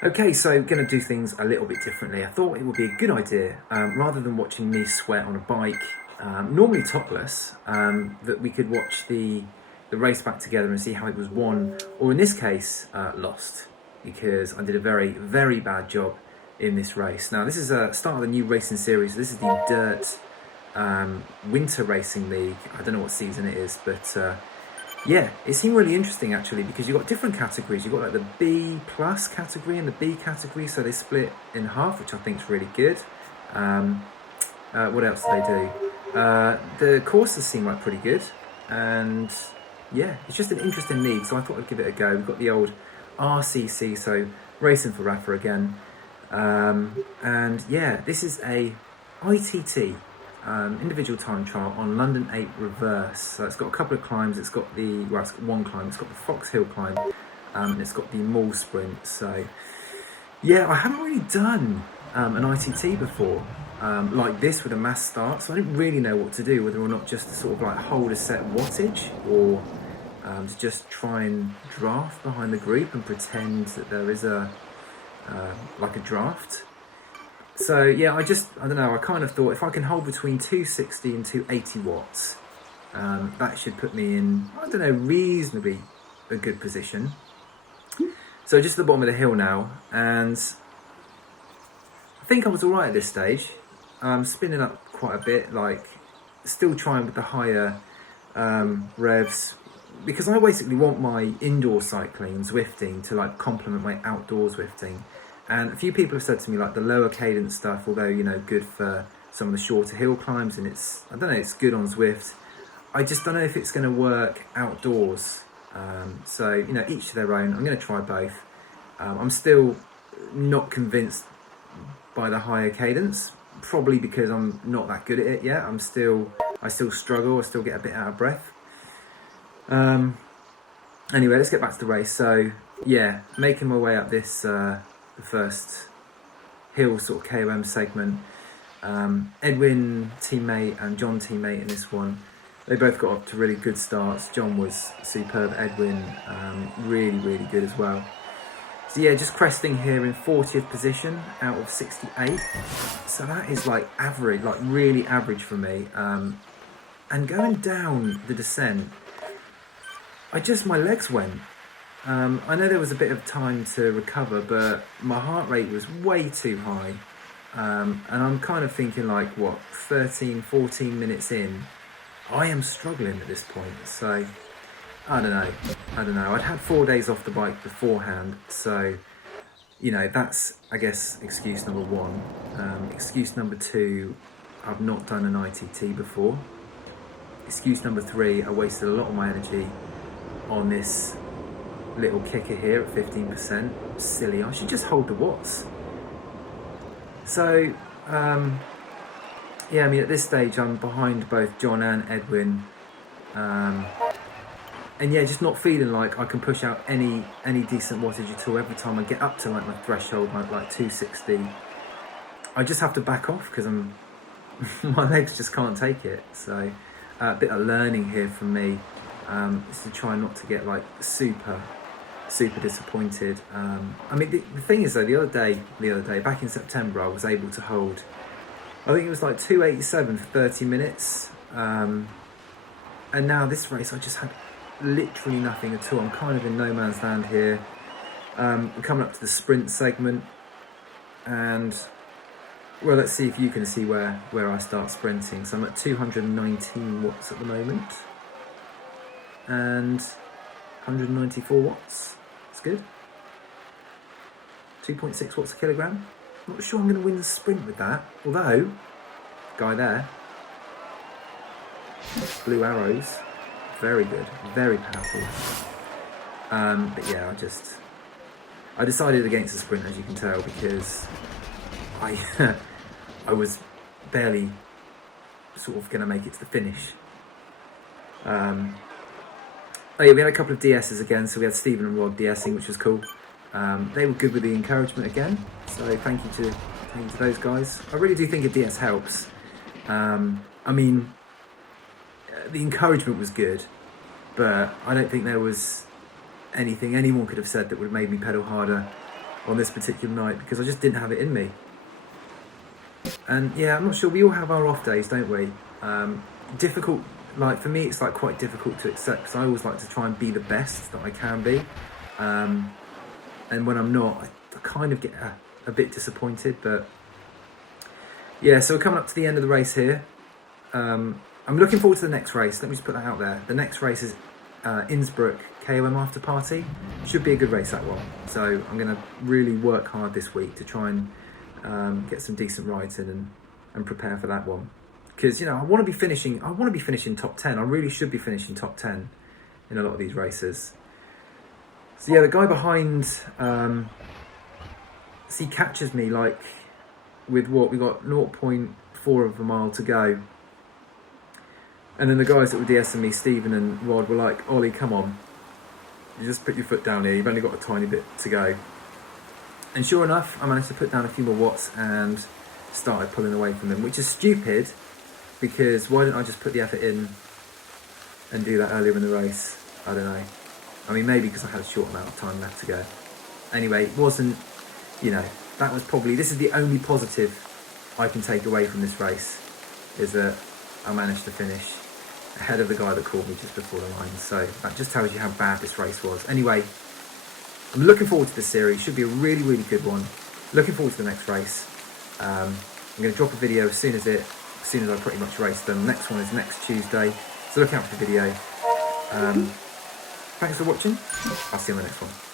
Okay, so going to do things a little bit differently. I thought it would be a good idea, rather than watching me sweat on a bike, normally topless, that we could watch the race back together and see how it was won, or in this case, lost, because I did a very, very bad job in this race. Now, this is a start of the new racing series. This is the Dirt Winter Racing League. I don't know what season it is, but yeah, it seemed really interesting actually, because you've got different categories. You've got like the B plus category and the B category, so they split in half, which I think is really good. What else do they do? The courses seem like pretty good, and yeah, it's just an interesting league, so I thought I'd give it a go. We've got the old RCC, so Racing for Rafa again, and yeah, this is a ITT. Individual time trial on London 8 reverse. So it's got a couple of climbs. It's got it's got one climb. It's got the Fox Hill climb, and it's got the Mall sprint. So yeah, I haven't really done an ITT before like this with a mass start. So I didn't really know what to do, whether or not just to sort of like hold a set wattage, or to just try and draft behind the group and pretend that there is a like a draft. So yeah, I don't know, I kind of thought if I can hold between 260 and 280 watts, that should put me in, I don't know, reasonably a good position. So just at the bottom of the hill now, and I think I was alright at this stage. Spinning up quite a bit, like still trying with the higher revs, because I basically want my indoor cycling and Zwifting to like complement my outdoor Zwifting. And a few people have said to me like the lower cadence stuff, although, you know, good for some of the shorter hill climbs, and it's, I don't know, it's good on Zwift. I just don't know if it's going to work outdoors. So, you know, each to their own. I'm going to try both. I'm still not convinced by the higher cadence, probably because I'm not that good at it yet. I still struggle. I still get a bit out of breath. Anyway, let's get back to the race. So yeah, making my way up this the first hill sort of KOM segment. Edwin teammate and John teammate in this one, they both got up to really good starts. John was superb, Edwin really, really good as well. So yeah, just cresting here in 40th position out of 68. So that is like average, like really average for me. And going down the descent, my legs went. I know there was a bit of time to recover, but my heart rate was way too high. And I'm kind of thinking like, what, 13, 14 minutes in, I am struggling at this point. So, I don't know. I'd had 4 days off the bike beforehand. So, you know, that's, I guess, excuse number one. Excuse number two, I've not done an ITT before. Excuse number three, I wasted a lot of my energy on this little kicker here at 15%. Silly, I should just hold the watts. So yeah, I mean, at this stage I'm behind both John and Edwin, and yeah, just not feeling like I can push out any decent wattage at all. Every time I get up to like my threshold, like 260, I just have to back off because my legs just can't take it. So a bit of learning here from me, is to try not to get like super disappointed. I mean, the thing is though, the other day back in September, I was able to hold, I think it was like 287 for 30 minutes, and now this race I just had literally nothing at all. I'm kind of in no man's land here. I'm coming up to the sprint segment, and well, let's see if you can see where I start sprinting. So I'm at 219 watts at the moment, and 194 watts. It's good. 2.6 watts a kilogram. Not sure I'm going to win the sprint with that. Although, guy there, blue arrows, very good, very powerful. But yeah, I decided against the sprint, as you can tell, because I was barely sort of going to make it to the finish. Oh yeah, we had a couple of DSs again, so we had Stephen and Rod DSing, which was cool. They were good with the encouragement again, so thank you to those guys. I really do think a DS helps. I mean, the encouragement was good, but I don't think there was anything anyone could have said that would have made me pedal harder on this particular night because I just didn't have it in me. And yeah, I'm not sure, we all have our off days, don't we? Difficult, like for me it's like quite difficult to accept because I always like to try and be the best that I can be. And when I'm not, I kind of get a bit disappointed, but yeah, so we're coming up to the end of the race here. I'm looking forward to the next race. Let me just put that out there. The next race is Innsbruck KOM after party. Should be a good race, that one. So I'm going to really work hard this week to try and get some decent rides in and prepare for that one. Because, you know, I want to be finishing top 10. I really should be finishing top 10 in a lot of these races. So yeah, the guy behind, he catches me like with what, we got 0.4 of a mile to go. And then the guys that were DSing me, Stephen and Rod, were like, Ollie, come on. You just put your foot down here. You've only got a tiny bit to go. And sure enough, I managed to put down a few more watts and started pulling away from them, which is stupid because why didn't I just put the effort in and do that earlier in the race? I don't know. I mean, maybe because I had a short amount of time left to go. Anyway, it wasn't, you know, that was probably, this is the only positive I can take away from this race, is that I managed to finish ahead of the guy that caught me just before the line. So that just tells you how bad this race was. Anyway, I'm looking forward to this series. Should be a really, really good one. Looking forward to the next race. I'm going to drop a video as soon as I pretty much race them. Next one is next Tuesday, so look out for the video. Thanks for watching. I'll see you on the next one.